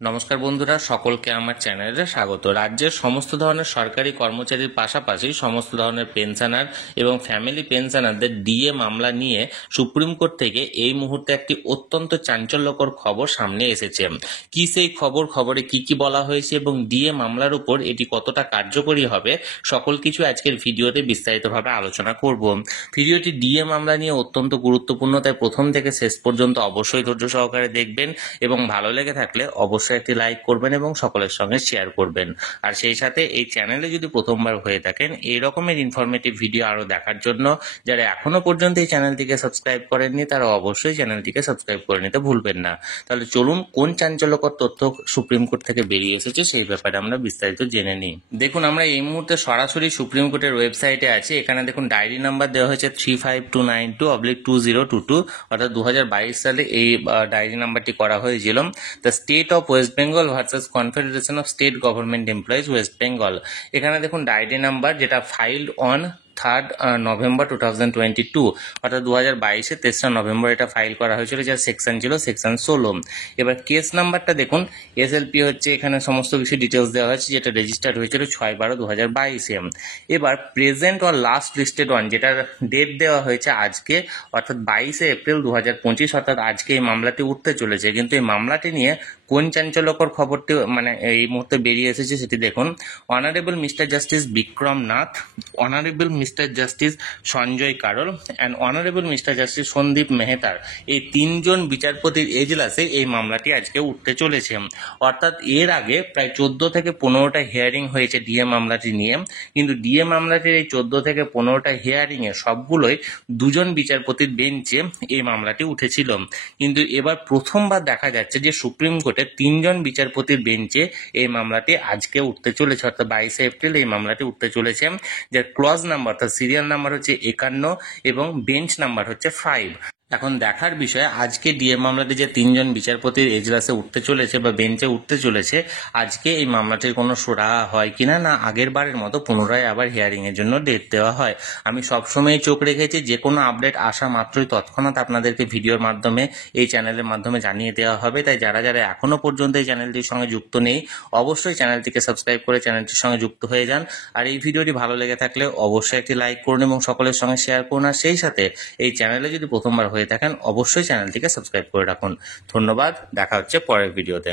নমস্কার বন্ধুরা, সকলকে আমার চ্যানেলে স্বাগত। রাজ্যের সমস্ত ধরনের সরকারি কর্মচারীর পাশাপাশি সমস্ত ধরনের পেনশনার এবং ফ্যামিলি পেনশনারদের ডিএ মামলা নিয়ে সুপ্রিম কোর্ট থেকে এই মুহূর্তে একটি অত্যন্ত চাঞ্চল্যকর খবর সামনে এসেছে। কি সেই খবরে কি কি বলা হয়েছে এবং ডিএ মামলার উপর এটি কতটা কার্যকরী হবে, সকল কিছু আজকের ভিডিওতে বিস্তারিতভাবে আলোচনা করব। ভিডিওটি ডিএ মামলা নিয়ে অত্যন্ত গুরুত্বপূর্ণ, তাই প্রথম থেকে শেষ পর্যন্ত অবশ্যই ধৈর্য সহকারে দেখবেন এবং ভালো লেগে থাকলে অবশ্যই একটি লাইক করবেন এবং সকলের সঙ্গে শেয়ার করবেন। আর সেই সাথে এই চ্যানেলে যদি প্রথমবার হয়ে থাকেন এই রকমের ইনফরমেটিভ ভিডিও আরো দেখার জন্য যারা এখনো পর্যন্ত এই চ্যানেলটিকে সাবস্ক্রাইব করেননি তারা অবশ্যই চ্যানেলটিকে সাবস্ক্রাইব করে নিতে ভুলবেন না। তাহলে চলুন কোন চাঞ্চল্যকর তথ্য সুপ্রিম কোর্ট থেকে বেরিয়ে এসেছে সেই ব্যাপারে আমরা বিস্তারিত জেনে নিই। দেখুন, আমরা এই মুহূর্তে সরাসরি সুপ্রিম কোর্টের ওয়েবসাইটে আছি। এখানে দেখুন ডায়েরি নাম্বার দেওয়া হয়েছে 35292/2022, অর্থাৎ 2022 সালে এই ডায়েরি নাম্বারটি করা হয়েছিল। The state of West Bengal versus confederation of state government employees West Bengal. এখানে দেখুন ডায়েরি নাম্বার, যেটা ফাইল্ড অন 3 নভেম্বর 2022, অর্থাৎ 2022 3 নভেম্বর এটা ফাইল করা হয়েছিল, যার সেকশন ছিল সেকশন 16। এবার কেস নাম্বারটা দেখুন, এসএলপি হচ্ছে, এখানে সমস্ত কিছু ডিটেলস দেওয়া হয়েছে, যেটা রেজিস্টার্ড হয়েছিল 6/12/2022। এবার present or last listed one, যেটার ডেট দেওয়া হয়েছে আজকে, অর্থাৎ 22 এপ্রিল 2025, অর্থাৎ আজকে এই মামলাটি উঠতে চলেছে। কিন্তু এই মামলাটি নিয়ে কোন চাঞ্চল্যকর খবরটি এই মুহূর্তে বেরিয়ে এসেছে সেটি দেখুন। Honourable mister justice Vikram Nath, honourable mister justice Sanjay Karol and honourable mister justice Sandeep মেহতার, এই তিনজন বিচারপতির এজলাসে এই মামলাটি আজকে উঠতে চলেছে। অর্থাৎ এর আগে প্রায় 14 থেকে 15টা হিয়ারিং হয়েছে ডিএ মামলাটি নিয়ে, কিন্তু ডিএ মামলাটির এই 14 থেকে 15টা হিয়ারিং এ সবগুলোই দুজন বিচারপতির বেঞ্চে এই মামলাটি উঠেছিল। কিন্তু এবার প্রথমবার দেখা যাচ্ছে যে সুপ্রিম কোর্টে 3জন বিচারপতির বেঞ্চে এই মামলাটি আজকে উঠতে চলেছে, অর্থাৎ 22 এপ্রিল এই মামলাটি উঠতে চলেছে, যার ক্লজ নাম্বার অর্থাৎ সিরিয়াল নাম্বার হচ্ছে 51 এবং বেঞ্চ নাম্বার হচ্ছে 5। এখন দেখার বিষয়, আজকে ডিএ মামলাটি যে 3জন বিচারপতির এজলাসে উঠতে চলেছে বা বেঞ্চে উঠতে চলেছে, আজকে এই মামলাটির কোনো সুরাহা হয় কিনা, না আগের বারের মতো পুনরায় আবার হিয়ারিং এর জন্য ডেট দেওয়া হয়। আমি সবসময় চোখ রেখেছি, যে কোনো আপডেট আসা মাত্রই তৎক্ষণাৎ আপনাদেরকে ভিডিওর মাধ্যমে এই চ্যানেলের মাধ্যমে জানিয়ে দেওয়া হবে। তাই যারা যারা এখনো পর্যন্ত এই চ্যানেলটির সঙ্গে যুক্ত নেই অবশ্যই চ্যানেলটিকে সাবস্ক্রাইব করে চ্যানেলটির সঙ্গে যুক্ত হয়ে যান। আর এই ভিডিওটি ভালো লেগে থাকলে অবশ্যই একটি লাইক করুন এবং সকলের সঙ্গে শেয়ার করুন। আর সেই সাথে এই চ্যানেলে যদি প্রথমবার হয়ে থাকেন অবশ্যই চ্যানেলটিকে সাবস্ক্রাইব করে রাখুন। ধন্যবাদ, দেখা হচ্ছে পরের ভিডিওতে।